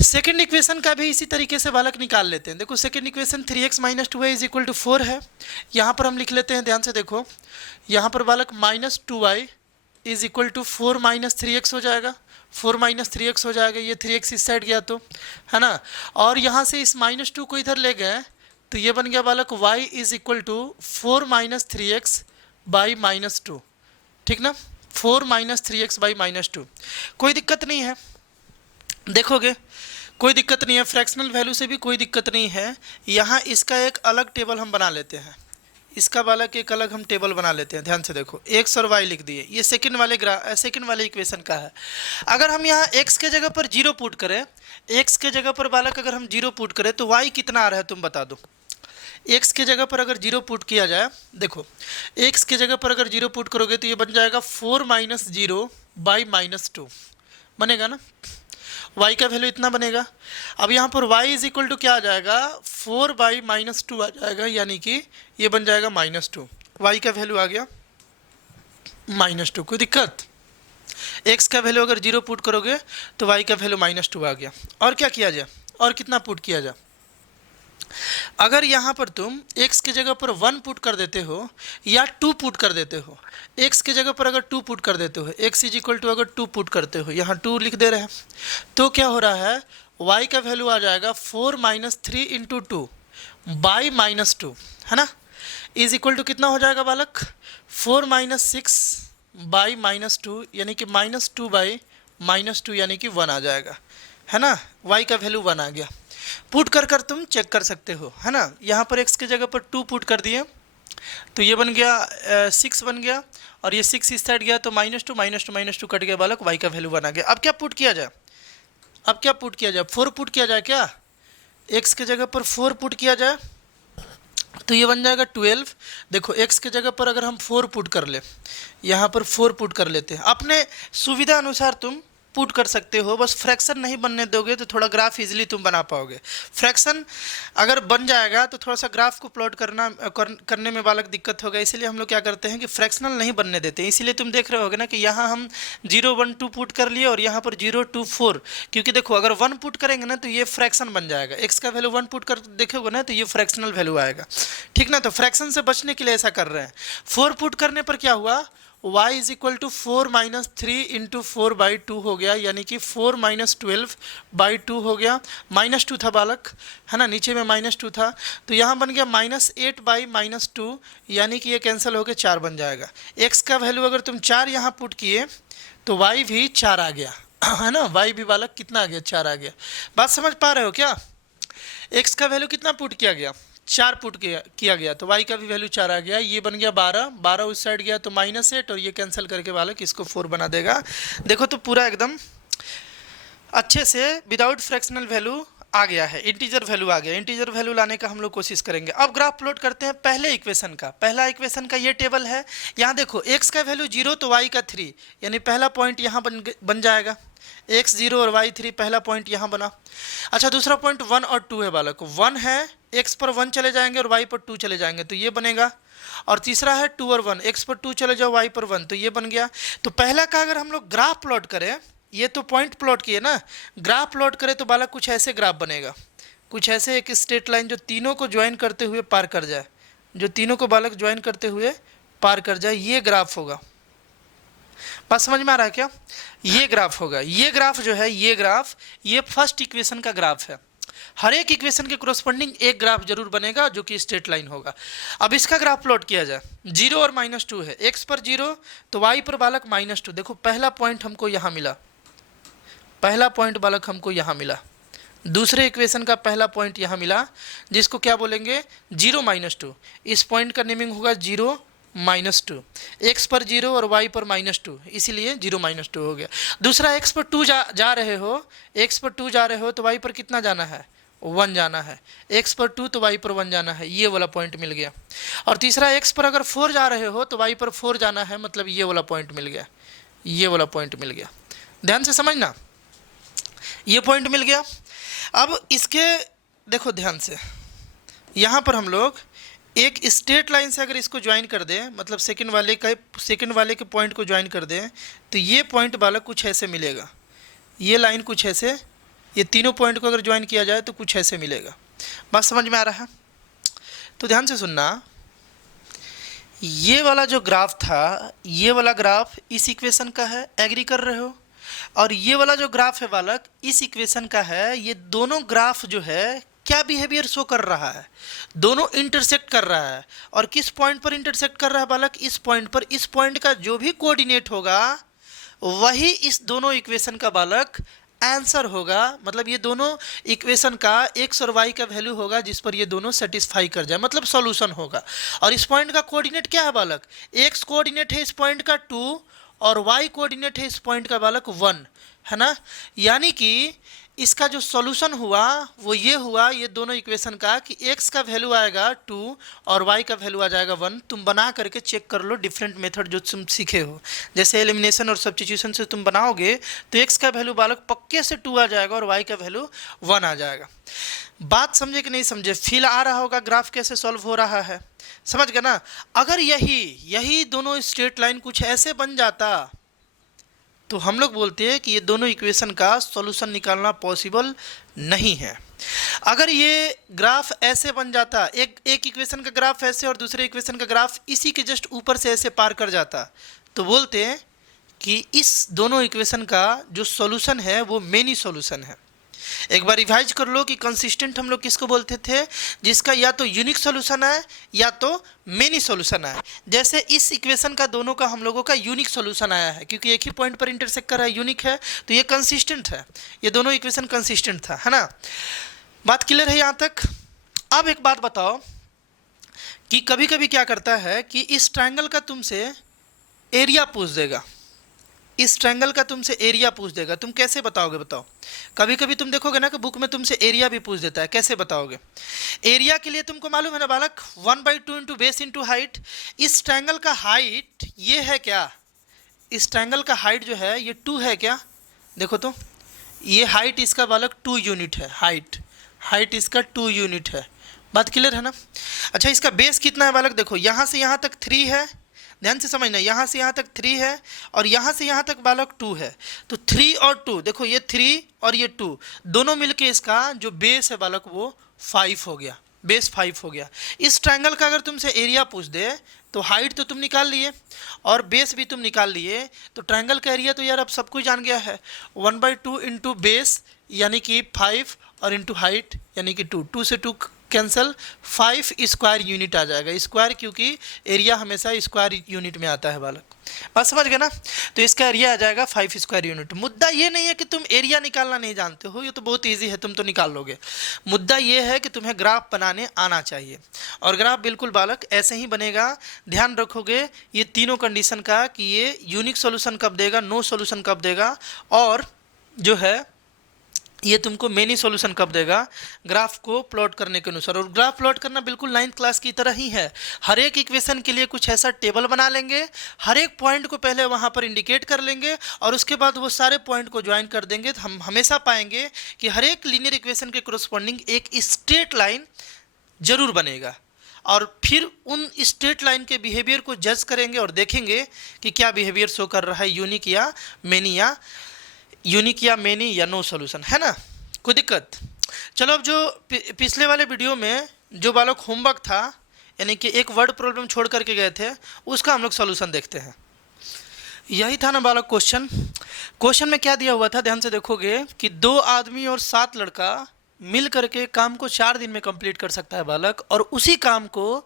सेकंड इक्वेशन का भी इसी तरीके से बालक निकाल लेते हैं। देखो सेकंड इक्वेशन 3x - 2y = 4 है। यहाँ पर हम लिख लेते हैं, ध्यान से देखो, यहाँ पर बालक -2y = 4 - 3x हो जाएगा, 4 - 3x हो जाएगा, ये 3x इस साइड गया तो, है ना। और यहाँ से इस -2 को इधर ले गए तो ये बन गया बालक y = 4 - 3x / -2, ठीक ना, 4 - 3x / -2। कोई दिक्कत नहीं है, देखोगे कोई दिक्कत नहीं है, फ्रैक्शनल वैल्यू से भी कोई दिक्कत नहीं है। यहाँ इसका एक अलग टेबल हम बना लेते हैं, इसका बालक एक अलग हम टेबल बना लेते हैं। ध्यान से देखो x और y लिख दिए, ये सेकंड वाले इक्वेशन का है। अगर हम यहाँ x के जगह पर 0 पुट करें, x के जगह पर बालक अगर हम 0 पुट करें तो y कितना आ रहा है तुम बता दो। x के जगह पर अगर 0 पुट किया जाए, देखो x के जगह पर अगर 0 पुट करोगे तो ये बन जाएगा 4 - 0 / -2 बनेगा ना, y का वैल्यू इतना बनेगा। अब यहाँ पर y = क्या आ जाएगा, 4 / -2 आ जाएगा, यानी कि ये बन जाएगा -2, y का वैल्यू आ गया -2। कोई दिक्कत, x का वैल्यू अगर 0 पुट करोगे तो y का वैल्यू -2 आ गया। और क्या किया जाए, और कितना पुट किया जाए, अगर यहाँ पर तुम x के जगह पर 1 पुट कर देते हो या 2 पुट कर देते हो, x के जगह पर अगर 2 पुट कर देते हो, x = अगर 2 पुट करते हो, यहाँ 2 लिख दे रहे हैं, तो क्या हो रहा है, y का वैल्यू आ जाएगा 4 - 3 × 2 / -2, है ना, = कितना हो जाएगा बालक, 4 - 6 / -2, यानी कि -2 / -2 यानी कि 1 आ जाएगा, है ना। y का वैल्यू 1 आ गया। पुट कर तुम चेक कर सकते हो, है ना। यहाँ पर x के जगह पर 2 पुट कर दिए तो ये बन गया 6 बन गया, और ये 6 इस साइड गया तो -2 - 2 कट गया बालक, y का वैल्यू 1 आ गया। अब क्या पुट किया जाए, अब क्या पुट किया जाए, 4 पुट किया जाए क्या, x के जगह पर 4 पुट किया जाए तो ये बन जाएगा 12। देखो x के जगह पर अगर हम 4 पुट कर ले, यहाँ पर 4 पुट कर लेते हैं, अपने सुविधा अनुसार तुम पुट कर सकते हो, बस फ्रैक्शन नहीं बनने दोगे तो थोड़ा ग्राफ इजीली तुम बना पाओगे। फ्रैक्शन अगर बन जाएगा तो थोड़ा सा ग्राफ को प्लॉट करने में बालक दिक्कत होगा, इसीलिए हम लोग क्या करते हैं कि फ्रैक्शनल नहीं बनने देते। इसीलिए तुम देख रहे होगे ना कि यहाँ हम 0 1 2 पुट कर लिए और यहाँ पर 0 2 4, क्योंकि देखो अगर 1 पुट करेंगे ना तो ये फ्रैक्शन बन जाएगा, x का वैल्यू 1 पुट कर देखोगे ना तो ये फ्रैक्शनल वैल्यू आएगा, ठीक ना। तो फ्रैक्शन से बचने के लिए ऐसा कर रहे हैं। 4 पुट करने पर क्या हुआ, y is equal to 4 minus 3 into 4/2 हो गया, यानी कि 4 माइनस 12/2 हो गया। -2 था बालक, है ना, नीचे में -2 था, तो यहाँ बन गया -8/-2, यानी कि ये कैंसिल होकर 4 बन जाएगा। x का वैल्यू अगर तुम 4 यहाँ पुट किए तो y भी 4 आ गया, है ना, y भी बालक कितना आ गया, 4 आ गया। बात समझ पा रहे हो क्या? x का वैल्यू कितना पुट किया गया, 4 पुट किया गया, तो y का भी वैल्यू 4 आ गया। ये बन गया 12 उस साइड गया तो -8, और ये कैंसिल करके बालक इसको 4 बना देगा। देखो तो पूरा एकदम अच्छे से विदाउट फ्रैक्शनल वैल्यू आ गया है, इंटीजर वैल्यू आ गया। इंटीजर वैल्यू लाने का हम लोग कोशिश करेंगे। अब ग्राफ प्लॉट करते हैं पहले इक्वेशन का। पहला इक्वेशन का ये टेबल है। यहाँ देखो x का वैल्यू 0 तो y का 3, यानी पहला पॉइंट यहाँ बन जाएगा, x 0 और y 3, पहला पॉइंट यहाँ बना। अच्छा, दूसरा पॉइंट 1 और 2 है बालक, 1 है, x पर 1 चले जाएंगे और y पर 2 चले जाएंगे तो ये बनेगा। और तीसरा है 2 और 1, x पर 2 चले जाओ y पर 1, तो ये बन गया। तो पहला का अगर हम लोग ग्राफ प्लॉट करें, ये तो पॉइंट प्लॉट किए ना, ग्राफ प्लॉट करें तो बालक कुछ ऐसे ग्राफ बनेगा, कुछ ऐसे एक स्ट्रेट लाइन जो तीनों को ज्वाइन करते हुए पार कर जाए, जो तीनों को बालक ज्वाइन करते हुए पार कर जाए, ये ग्राफ होगा। बात समझ में आ रहा है क्या? ये ग्राफ होगा। ये ग्राफ जो है, ये ग्राफ, ये फर्स्ट इक्वेशन का ग्राफ है। हर एक इक्वेशन के कोरस्पॉन्डिंग एक ग्राफ जरूर बनेगा जो कि स्ट्रेट लाइन होगा। अब इसका ग्राफ प्लॉट किया जाए, 0 और -2 है, x पर 0 तो y पर बालक -2। देखो पहला पॉइंट हमको यहाँ मिला, पहला पॉइंट बालक हमको यहाँ मिला, दूसरे इक्वेशन का पहला पॉइंट यहाँ मिला, जिसको क्या बोलेंगे, 0 -2। इस पॉइंट का नेमिंग होगा 0 -2, x पर 0 और y पर -2, इसीलिए 0 -2 हो गया। दूसरा x पर 2 जा रहे हो, x पर 2 जा रहे हो तो y पर कितना जाना है, 1 जाना है, x पर 2 तो y पर 1 जाना है, ये वाला पॉइंट मिल गया। और तीसरा x पर अगर 4 जा रहे हो तो y पर 4 जाना है, मतलब ये वाला पॉइंट मिल गया, ये वाला पॉइंट मिल गया। ध्यान से समझना, ये पॉइंट मिल गया। अब इसके देखो ध्यान से, यहाँ पर हम लोग एक स्ट्रेट लाइन से अगर इसको ज्वाइन कर दें, मतलब सेकंड वाले के पॉइंट को ज्वाइन कर दें, तो ये पॉइंट वाला कुछ ऐसे मिलेगा, ये लाइन कुछ ऐसे, ये तीनों पॉइंट को अगर ज्वाइन किया जाए तो कुछ ऐसे मिलेगा। बात समझ में आ रहा है? तो ध्यान से सुनना, ये वाला जो ग्राफ था, ये वाला ग्राफ इस इक्वेशन का है, एग्री कर रहे हो? और ये वाला जो ग्राफ है बालक इस इक्वेशन का है। ये दोनों ग्राफ जो है क्या बिहेवियर शो कर रहा है, दोनों इंटरसेक्ट कर रहा है। और किस पॉइंट पर इंटरसेक्ट कर रहा है बालक, इस पॉइंट पर। इस पॉइंट का जो भी कोऑर्डिनेट होगा वही इस दोनों इक्वेशन का बालक आंसर होगा। मतलब ये दोनों इक्वेशन का x और y का वैल्यू होगा जिस पर ये दोनों सेटिस्फाई कर जाए, मतलब सॉल्यूशन होगा। और इस पॉइंट का कोऑर्डिनेट क्या है बालक, x कोऑर्डिनेट है इस पॉइंट का 2 और y कोऑर्डिनेट है इस पॉइंट का बालक 1, है ना। यानी कि इसका जो सॉल्यूशन हुआ वो ये हुआ, ये दोनों इक्वेशन का, कि x का वैल्यू आएगा 2 और y का वैल्यू आ जाएगा 1। तुम बना करके चेक कर लो डिफरेंट मेथड जो तुम सीखे हो, जैसे एलिमिनेशन और सब्स्टिट्यूशन से तुम बनाओगे तो x का वैल्यू बालक पक्के से 2 आ जाएगा और y का वैल्यू 1 आ जाएगा। बात समझे कि नहीं समझे? फील आ रहा होगा ग्राफ कैसे सॉल्व हो रहा है, समझ गए ना। अगर यही दोनों स्ट्रेट लाइन कुछ ऐसे बन जाता तो हम लोग बोलते हैं कि ये दोनों इक्वेशन का सॉल्यूशन निकालना पॉसिबल नहीं है। अगर ये ग्राफ ऐसे बन जाता, एक इक्वेशन का ग्राफ ऐसे और दूसरे इक्वेशन का ग्राफ इसी के जस्ट ऊपर से ऐसे पार कर जाता, तो बोलते हैं कि इस दोनों इक्वेशन का जो सॉल्यूशन है वो मेनी सॉल्यूशन है। एक बार रिवाइज कर लो कि कंसिस्टेंट हम लोग किसको बोलते थे, जिसका या तो यूनिक सॉल्यूशन है या तो मेनी सॉल्यूशन है। जैसे इस इक्वेशन का दोनों का हम लोगों का यूनिक सॉल्यूशन आया है, क्योंकि एक ही पॉइंट पर इंटरसेक्ट कर रहा है, यूनिक है, तो ये कंसिस्टेंट है, ये दोनों इक्वेशन कंसिस्टेंट था, है ना। बात क्लियर है यहाँ तक? अब एक बात बताओ कि कभी कभी क्या करता है कि इस ट्रायंगल का तुमसे एरिया पूछ देगा, इस ट्रायंगल का तुमसे एरिया पूछ देगा, तुम कैसे बताओगे? बताओ। कभी कभी तुम देखोगे ना कि बुक में तुमसे एरिया भी पूछ देता है, कैसे बताओगे? एरिया के लिए तुमको मालूम है ना बालक, 1/2 इंटू बेस इंटू हाइट। इस ट्रायंगल का हाइट ये है क्या, इस ट्रायंगल का हाइट जो है ये 2 है क्या? देखो तो ये हाइट इसका बालक 2 यूनिट है, हाइट इसका 2 यूनिट है। बात क्लियर है ना। अच्छा, इसका बेस कितना है बालक? देखो यहाँ से यहाँ तक 3 है, ध्यान से समझना, यहाँ से यहाँ तक 3 है और यहाँ से यहाँ तक बालक 2 है। तो 3 और 2, देखो ये 3 और ये 2 दोनों मिलके इसका जो बेस है बालक वो 5 हो गया। बेस 5 हो गया। इस ट्रायंगल का अगर तुमसे एरिया पूछ दे तो हाइट तो तुम निकाल लिए और बेस भी तुम निकाल लिए, तो ट्रायंगल का एरिया तो यार अब सब कुछ जान गया है, 1/2 इंटू बेस यानी कि 5 और इंटू हाइट यानी कि 2, 2 से 2 कैंसिल, 5 स्क्वायर यूनिट आ जाएगा। स्क्वायर क्योंकि एरिया हमेशा स्क्वायर यूनिट में आता है बालक, बात समझ गए ना। तो इसका एरिया आ जाएगा 5 स्क्वायर यूनिट। मुद्दा ये नहीं है कि तुम एरिया निकालना नहीं जानते हो, ये तो बहुत इजी है, तुम तो निकाल लोगे। मुद्दा ये है कि तुम्हें ग्राफ बनाने आना चाहिए, और ग्राफ बिल्कुल बालक ऐसे ही बनेगा। ध्यान रखोगे ये तीनों कंडीशन का कि ये यूनिक सोल्यूशन कब देगा, नो सोल्यूशन कब देगा, और जो है ये तुमको मेनी सॉल्यूशन कब देगा, ग्राफ को प्लॉट करने के अनुसार। और ग्राफ प्लॉट करना बिल्कुल 9th क्लास की तरह ही है। हर एक इक्वेशन के लिए कुछ ऐसा टेबल बना लेंगे, हर एक पॉइंट को पहले वहाँ पर इंडिकेट कर लेंगे और उसके बाद वो सारे पॉइंट को ज्वाइन कर देंगे। तो हम हमेशा पाएंगे कि हर एक लीनियर इक्वेशन के कोरस्पॉन्डिंग एक स्ट्रेट लाइन जरूर बनेगा, और फिर उन स्ट्रेट लाइन के बिहेवियर को जज करेंगे और देखेंगे कि क्या बिहेवियर शो कर रहा है, यूनिक या मेनी या नो सॉल्यूशन, है ना, कोई दिक्कत। चलो अब जो पिछले वाले वीडियो में जो बालक होमवर्क था, यानी कि एक वर्ड प्रॉब्लम छोड़ करके गए थे, उसका हम लोग सॉल्यूशन देखते हैं। यही था ना बालक क्वेश्चन में क्या दिया हुआ था, ध्यान से देखोगे कि 2 आदमी और 7 लड़का मिल करके काम को 4 दिन में कंप्लीट कर सकता है बालक, और उसी काम को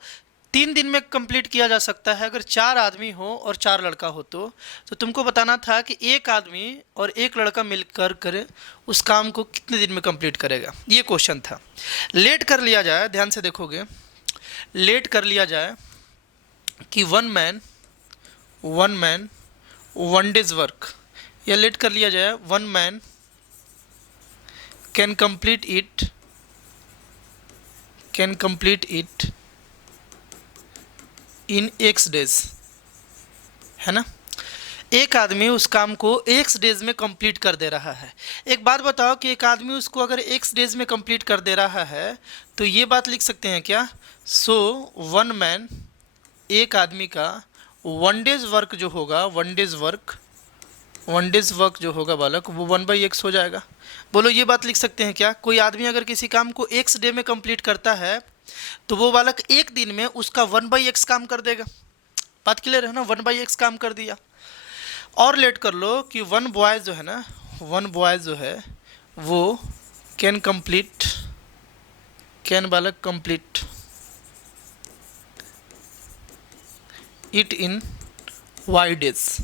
3 दिन में कंप्लीट किया जा सकता है अगर 4 आदमी हो और 4 लड़का हो। तो तुमको बताना था कि एक आदमी और एक लड़का मिलकर करे उस काम को कितने दिन में कंप्लीट करेगा, ये क्वेश्चन था। लेट कर लिया जाए, ध्यान से देखोगे, लेट कर लिया जाए कि वन मैन 1 डेज वर्क, या लेट कर लिया जाए 1 man can complete it in x days, है ना। एक आदमी उस काम को x डेज में कंप्लीट कर दे रहा है। एक बात बताओ कि एक आदमी उसको अगर x डेज में कंप्लीट कर दे रहा है तो ये बात लिख सकते हैं क्या, सो 1 मैन, एक आदमी का 1 डेज वर्क जो होगा, 1 डेज वर्क जो होगा बालक, वो 1/x हो जाएगा। बोलो ये बात लिख सकते हैं क्या, कोई आदमी अगर किसी काम को x डे में कंप्लीट करता है तो वो बालक एक दिन में उसका 1/x काम कर देगा। बात क्लियर है ना, 1/x काम कर दिया। और लेट कर लो कि 1 बॉय जो है ना, 1 बॉय जो है वो कैन बालक complete it in y days.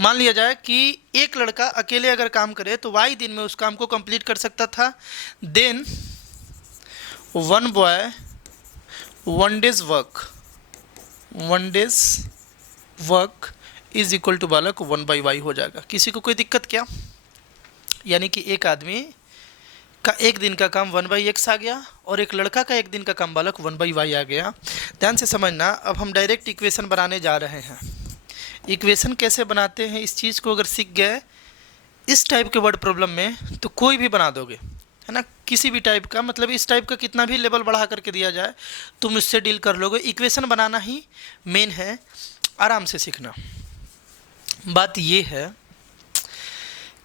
मान लिया जाए कि एक लड़का अकेले अगर काम करे तो y दिन में उस काम को कंप्लीट कर सकता था। Then 1 by 1 days work is equal to बालक 1/y हो जाएगा। किसी को कोई दिक्कत क्या, यानी कि एक आदमी का एक दिन का काम 1/x आ गया और एक लड़का का एक दिन का काम बालक 1/y आ गया। ध्यान से समझना, अब हम डायरेक्ट इक्वेशन बनाने जा रहे हैं। इक्वेशन कैसे बनाते हैं इस चीज़ को अगर सीख गए इस टाइप के वर्ड प्रॉब्लम में तो कोई भी बना दोगे, है ना, किसी भी टाइप का, मतलब इस टाइप का कितना भी लेवल बढ़ा करके दिया जाए तुम इससे डील कर लोगे। इक्वेशन बनाना ही मेन है, आराम से सीखना। बात ये है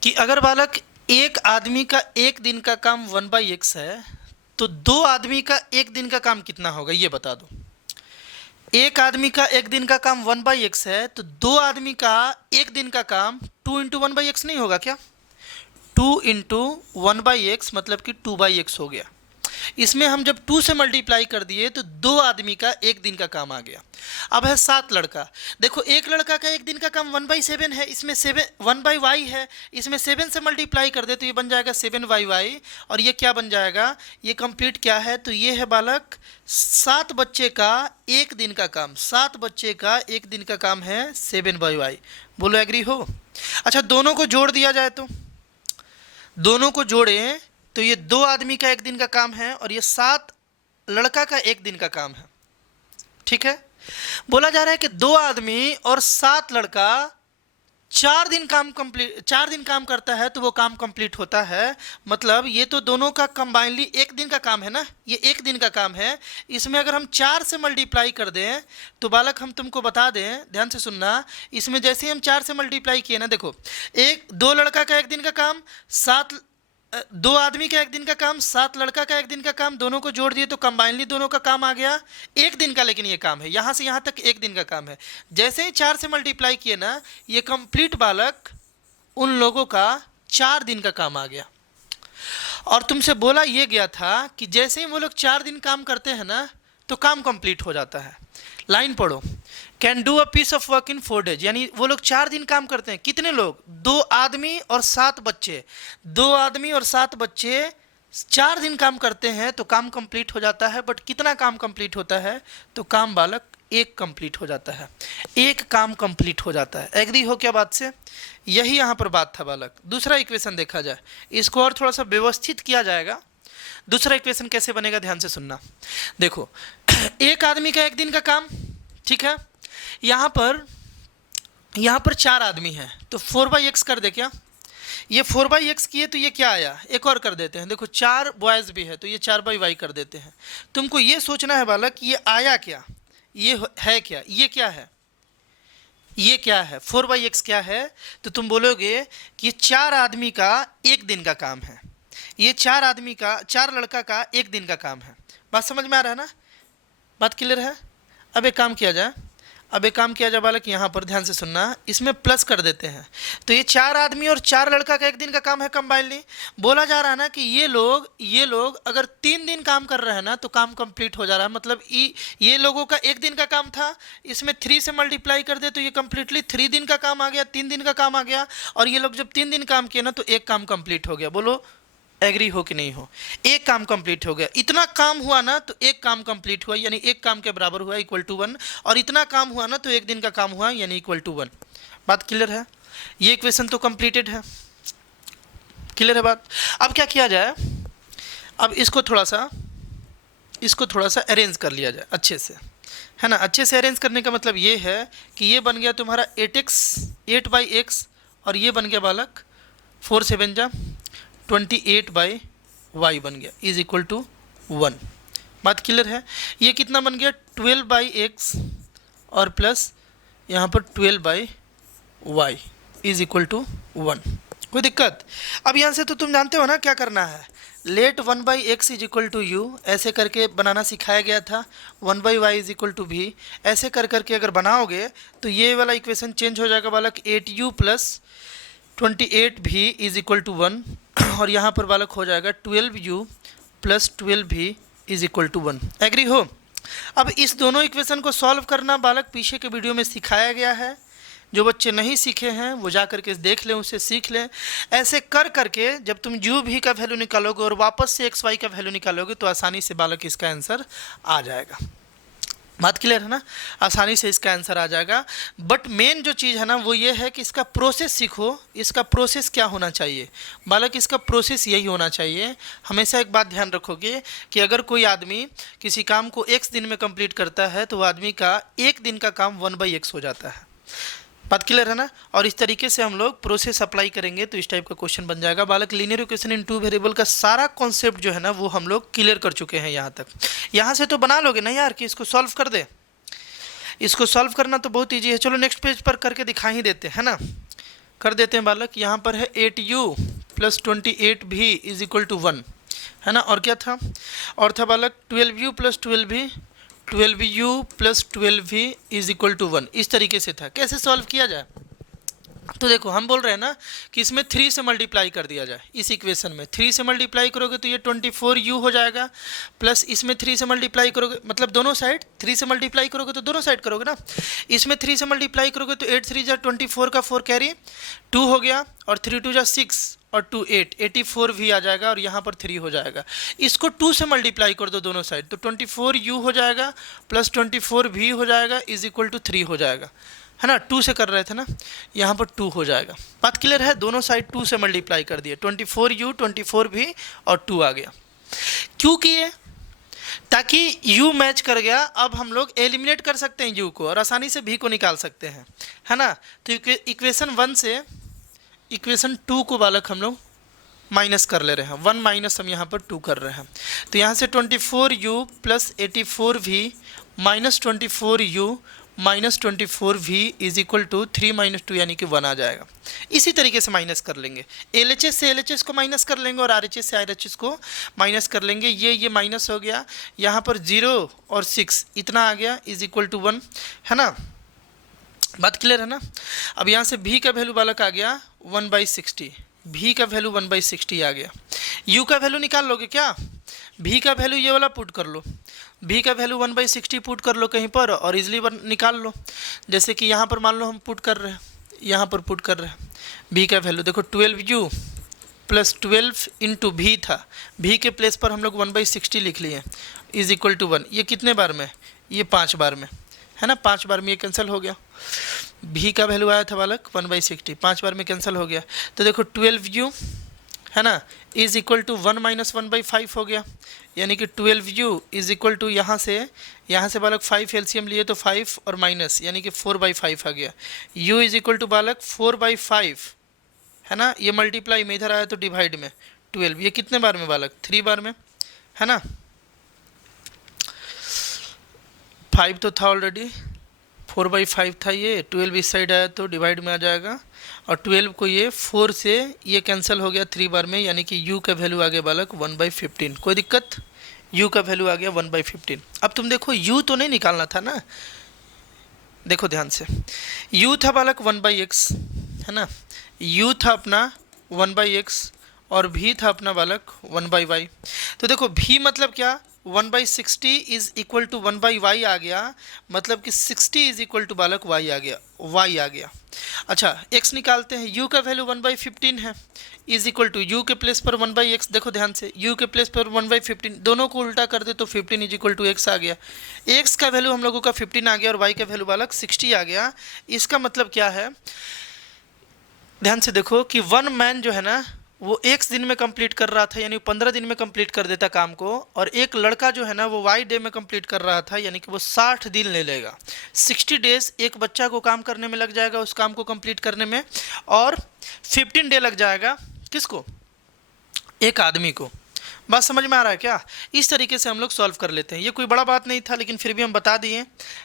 कि अगर बालक एक आदमी का एक दिन का काम 1/x है तो 2 आदमी का एक दिन का काम कितना होगा ये बता दो। एक आदमी का एक दिन का काम 1/x है तो 2 आदमी का एक दिन का काम 2 × 1/x नहीं होगा क्या, 2 × 1/x मतलब कि 2/x हो गया। इसमें हम जब 2 से मल्टीप्लाई कर दिए तो 2 आदमी का एक दिन का काम आ गया। अब है 7 लड़का, देखो एक लड़का का एक दिन का काम 1/7 है, इसमें 1/y है, इसमें 7 से मल्टीप्लाई कर दे तो ये बन जाएगा 7/y, और ये क्या बन जाएगा, ये कंप्लीट क्या है, तो ये है बालक 7 बच्चे का एक दिन का काम, 7 बच्चे का एक दिन का काम है 7/y। बोलो एग्री हो। अच्छा दोनों को जोड़ दिया जाए तो, दोनों को जोड़ें तो ये 2 आदमी का एक दिन का काम है और ये 7 लड़का का एक दिन का काम है, ठीक है। बोला जा रहा है कि 2 आदमी और 7 लड़का 4 दिन काम करता है तो वो काम कंप्लीट होता है। मतलब ये तो दोनों का कंबाइनली एक दिन का काम है ना, ये एक दिन का काम है। इसमें अगर हम 4 से मल्टीप्लाई कर दें तो बालक हम तुमको बता दें, ध्यान से सुनना, इसमें जैसे ही हम 4 से मल्टीप्लाई किए ना, देखो 2 लड़का का एक दिन का काम, 7 दो आदमी का एक दिन का काम, 7 लड़का का एक दिन का काम, दोनों को जोड़ दिए तो कंबाइनली दोनों का काम आ गया एक दिन का। लेकिन ये काम है यहाँ से यहाँ तक एक दिन का काम है। जैसे ही 4 से मल्टीप्लाई किए ना, ये कंप्लीट बालक उन लोगों का 4 दिन का काम आ गया। और तुमसे बोला ये गया था कि जैसे ही वो लोग 4 दिन काम करते हैं ना, तो काम कंप्लीट हो जाता है। लाइन पढ़ो, can do a piece of work in 4 days, यानी वो लोग 4 दिन काम करते हैं। कितने लोग? 2 आदमी और 7 बच्चे। 2 आदमी और 7 बच्चे 4 दिन काम करते हैं तो काम कंप्लीट हो जाता है। बट कितना काम कंप्लीट होता है? तो काम बालक एक कंप्लीट हो जाता है, एक काम कंप्लीट हो जाता है। एग्री हो क्या बात से? यही यहाँ पर बात था बालक। दूसरा इक्वेशन देखा जाए, इसको और थोड़ा सा व्यवस्थित किया जाएगा। दूसरा इक्वेशन कैसे बनेगा, ध्यान से सुनना। देखो, एक आदमी का एक दिन का काम, ठीक है। यहाँ पर 4 आदमी हैं तो 4/x कर दे क्या? ये 4/x किए तो ये क्या आया? एक और कर देते हैं। देखो 4 बॉयज़ भी है तो ये 4/y कर देते हैं। तुमको ये सोचना है बालक, ये आया क्या, ये है क्या, ये क्या है, ये क्या है, 4/x क्या है? तो तुम बोलोगे कि ये 4 आदमी का एक दिन का काम है। ये 4 आदमी का, 4 लड़का का एक दिन का काम है। बात समझ में आ रहा है ना? बात क्लियर है? अब एक काम किया जाए, बालक, यहाँ पर ध्यान से सुनना, इसमें प्लस कर देते हैं। तो ये 4 आदमी और 4 लड़का का एक दिन का काम है कंबाइनली। बोला जा रहा है ना कि ये लोग अगर 3 दिन काम कर रहे हैं ना तो काम कंप्लीट हो जा रहा है। मतलब ये लोगों का एक दिन का काम था, इसमें 3 से मल्टीप्लाई कर दे तो ये कंप्लीटली 3 दिन का काम आ गया, 3 दिन का काम आ गया। और ये लोग जब 3 दिन काम किए ना तो एक काम कंप्लीट हो गया। बोलो एग्री हो कि नहीं हो? एक काम कंप्लीट हो गया। इतना काम हुआ ना तो एक काम कंप्लीट हुआ, यानी एक काम के बराबर हुआ, इक्वल टू 1। और इतना काम हुआ ना तो एक दिन का काम हुआ, यानी इक्वल टू 1। बात क्लियर है? ये इक्वेशन तो कंप्लीटेड है। क्लियर है बात? अब क्या किया जाए, अब इसको थोड़ा सा अरेंज कर लिया जाए अच्छे से, है ना। अच्छे से अरेंज करने का मतलब ये है कि ये बन गया तुम्हारा 8/x और ये बन गया बालक 4 7 जा 28/y बन गया, इज इक्वल टू 1। बात क्लियर है? ये कितना बन गया? 12/x और प्लस यहाँ पर 12/y इज इक्वल टू 1। कोई दिक्कत? अब यहाँ से तो तुम जानते हो ना क्या करना है। Let 1/x is equal to u, ऐसे करके बनाना सिखाया गया था। 1/y इज इक्वल टू भी, ऐसे कर करके अगर बनाओगे तो ये वाला इक्वेशन चेंज हो जाएगा बालक। 8u plus 28v is equal to 1। और यहाँ पर बालक हो जाएगा 12u plus 12v is equal to 1। Agree हो? अब इस दोनों इक्वेशन को सॉल्व करना बालक पीछे के वीडियो में सिखाया गया है। जो बच्चे नहीं सीखे हैं वो जा करके देख लें, उससे सीख लें। ऐसे कर करके जब तुम u भी का वैल्यू निकालोगे और वापस से xy का वैल्यू निकालोगे तो आसानी से बालक इसका आंसर आ जाएगा। बात क्लियर है ना? आसानी से इसका आंसर आ जाएगा। बट मेन जो चीज़ है ना वो ये है कि इसका प्रोसेस सीखो। इसका प्रोसेस क्या होना चाहिए बालक? इसका प्रोसेस यही होना चाहिए। हमेशा एक बात ध्यान रखोगे कि अगर कोई आदमी किसी काम को x दिन में कंप्लीट करता है तो वो आदमी का एक दिन का काम 1/x हो जाता है। बात क्लियर है ना? और इस तरीके से हम लोग प्रोसेस अप्लाई करेंगे तो इस टाइप का क्वेश्चन बन जाएगा बालक। लीनियर इक्वेशन इन 2 वेरिएबल का सारा कॉन्सेप्ट जो है ना वो हम लोग क्लियर कर चुके हैं यहाँ तक। यहाँ से तो बना लोगे ना यार कि इसको सॉल्व कर दे। इसको सॉल्व करना तो बहुत ईजी है। चलो नेक्स्ट पेज पर करके दिखा ही देते हैं ना। कर देते हैं बालक। यहाँ पर है 8u plus 28v is equal to 1, है ना। और क्या था? और था बालक 12u plus 12u plus 12v is equal to 1। इस तरीके से था। कैसे सॉल्व किया जाए? तो देखो हम बोल रहे हैं ना कि इसमें 3 से मल्टीप्लाई कर दिया जाए। इस इक्वेशन में 3 से मल्टीप्लाई करोगे तो ये 24u हो जाएगा, प्लस इसमें 3 से मल्टीप्लाई करोगे, मतलब दोनों साइड 3 से मल्टीप्लाई करोगे तो दोनों साइड करोगे ना। इसमें 3 से मल्टीप्लाई करोगे तो 8 3 जा 24 का 4 कैरी 2 हो गया, और 3 2 जा 6 और 2 8, 84v आ जाएगा, और यहाँ पर 3 हो जाएगा। इसको 2 से मल्टीप्लाई कर दो दोनों साइड तो 24u हो जाएगा प्लस 24v हो जाएगा इज इक्वल टू 3 हो जाएगा, है ना। 2 से कर रहे थे ना, यहाँ पर 2 हो जाएगा। बात क्लियर है? दोनों साइड 2 से मल्टीप्लाई कर दिए, 24u 24v और 2 आ गया। क्यों किए? ताकि u मैच कर गया। अब हम लोग एलिमिनेट कर सकते हैं u को और आसानी से v को निकाल सकते हैं, है ना। तो इक्वेशन 1 से इक्वेशन 2 को बालक हम लोग माइनस कर ले रहे हैं। 1 माइनस हम यहाँ पर 2 कर रहे हैं। तो यहाँ से 24u plus 84v minus 24u -24v is equal to 3 - 2 यानी कि 1 आ जाएगा। इसी तरीके से माइनस कर लेंगे, LHS से LHS को माइनस कर लेंगे और RHS से RHS को माइनस कर लेंगे। ये माइनस हो गया, यहाँ पर 0 और 6 इतना आ गया इज इक्वल टू 1, है ना। बात क्लियर है ना। अब यहाँ से v का वैल्यू बालक आ गया 1/60, v का वैल्यू 1/60 आ गया। u का वैल्यू निकाल लोगे क्या? v का वैल्यू ये वाला पुट कर लो, v का वैल्यू 1/60 पुट कर लो कहीं पर और इजली निकाल लो। जैसे कि यहाँ पर मान लो हम पुट कर रहे हैं, यहाँ पर पुट कर रहे हैं v का वैल्यू, देखो 12u प्लस 12 इंटू v था, v के प्लेस पर हम लोग 1/60 लिख लिए इज इक्वल टू 1। ये कितने बार में? ये 5 बार में, है ना। 5 बार में ये कैंसिल हो गया। v का वैल्यू आया था बालक 1/60, 5 बार में कैंसिल हो गया। तो देखो 12u, है ना, इज इक्वल टू 1 - 1/5 हो गया, यानी कि 12u इज इक्वल टू यहाँ से बालक 5 एलसीएम लिए तो 5 और माइनस यानी कि 4/5 आ गया। u इज इक्वल टू बालक 4/5, है ना। ये मल्टीप्लाई में इधर आया तो डिवाइड में 12, ये कितने बार में बालक? 3 बार में, है ना। 5 तो था ऑलरेडी, 4/5 था, ये 12 इस साइड आया तो डिवाइड में आ जाएगा और 12 को ये 4 से ये कैंसिल हो गया 3 बार में, यानी कि u का वैल्यू आ गया बालक 1/15। कोई दिक्कत? u का वैल्यू आ गया 1/15। अब तुम देखो u तो नहीं निकालना था ना, देखो ध्यान से, u था बालक 1/x, है ना, u था अपना 1/x और v था अपना बालक 1/y। तो देखो v मतलब क्या? 1/60 इज इक्वल टू 1/y आ गया, मतलब कि 60 इज इक्वल टू बालक y आ गया। अच्छा x निकालते हैं, u का वैल्यू 1/15 है इज इक्वल टू u के प्लेस पर 1/x, देखो ध्यान से, u के प्लेस पर 1/15, दोनों को उल्टा कर दे तो 15 इज इक्वल टू x आ गया। x का वैल्यू हम लोगों का 15 आ गया और y का वैल्यू बालक 60 आ गया। इसका मतलब क्या है? ध्यान से देखो कि 1 मैन जो है ना वो x दिन में कंप्लीट कर रहा था, यानी 15 दिन में कंप्लीट कर देता काम को, और एक लड़का जो है ना वो y डे में कंप्लीट कर रहा था, यानी कि वो 60 दिन ले लेगा। 60 डेज एक बच्चा को काम करने में लग जाएगा, उस काम को कंप्लीट करने में, और 15 डे लग जाएगा किसको? एक आदमी को। बात समझ में आ रहा है क्या? इस तरीके से हम लोग सॉल्व कर लेते हैं। ये कोई बड़ा बात नहीं था, लेकिन फिर भी हम बता दिए,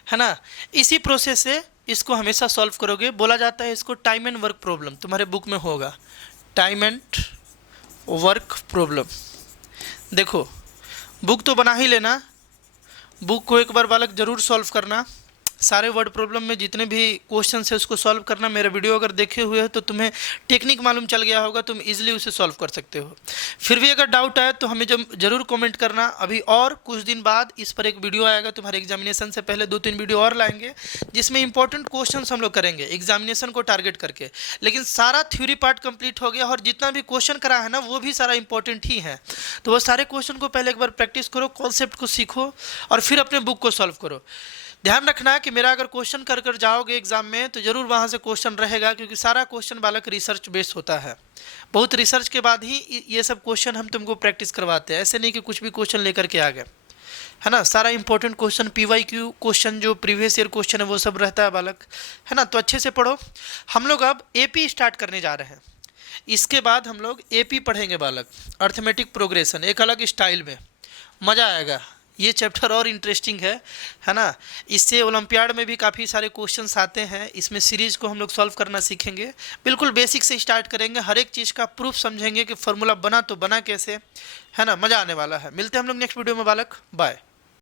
है ना। इसी प्रोसेस से इसको हमेशा सॉल्व करोगे। बोला जाता है इसको टाइम एंड वर्क प्रॉब्लम, तुम्हारे बुक में होगा टाइम एंड वर्क प्रॉब्लम। देखो बुक तो बना ही लेना, बुक को एक बार बालक जरूर सॉल्व करना। सारे वर्ड प्रॉब्लम में जितने भी क्वेश्चन है उसको सॉल्व करना। मेरा वीडियो अगर देखे हुए हो तो तुम्हें टेक्निक मालूम चल गया होगा, तुम इजीली उसे सॉल्व कर सकते हो। फिर भी अगर डाउट आए तो हमें जरूर कमेंट करना। अभी और कुछ दिन बाद इस पर एक वीडियो आएगा, तुम्हारे एग्जामिनेशन से पहले 2-3 वीडियो और लाएंगे जिसमें इंपॉर्टेंट क्वेश्चन हम लोग करेंगे एग्जामिनेशन को टारगेट करके। लेकिन सारा थ्योरी पार्ट कंप्लीट हो गया और जितना भी क्वेश्चन करा है ना वो भी सारा इंपॉर्टेंट ही है। तो वो सारे क्वेश्चन को पहले एक बार प्रैक्टिस करो, कॉन्सेप्ट को सीखो और फिर अपने बुक को सॉल्व करो। ध्यान रखना कि मेरा अगर क्वेश्चन कर कर जाओगे एग्जाम में तो जरूर वहाँ से क्वेश्चन रहेगा, क्योंकि सारा क्वेश्चन बालक रिसर्च बेस्ड होता है। बहुत रिसर्च के बाद ही ये सब क्वेश्चन हम तुमको प्रैक्टिस करवाते हैं, ऐसे नहीं कि कुछ भी क्वेश्चन लेकर के आ गए, है ना। सारा इंपॉर्टेंट क्वेश्चन, PYQ क्वेश्चन जो प्रीवियस ईयर क्वेश्चन है वो सब रहता है बालक, है ना। तो अच्छे से पढ़ो। हम लोग अब AP स्टार्ट करने जा रहे हैं। इसके बाद हम लोग AP पढ़ेंगे बालक, अर्थमेटिक प्रोग्रेशन, एक अलग स्टाइल में, मज़ा आएगा। ये चैप्टर और इंटरेस्टिंग है ना। इससे ओलंपियाड में भी काफ़ी सारे क्वेश्चंस आते हैं। इसमें सीरीज को हम लोग सॉल्व करना सीखेंगे, बिल्कुल बेसिक से स्टार्ट करेंगे, हर एक चीज़ का प्रूफ समझेंगे कि फार्मूला बना तो बना कैसे, है ना। मज़ा आने वाला है। मिलते हैं हम लोग नेक्स्ट वीडियो में बालक, बाय।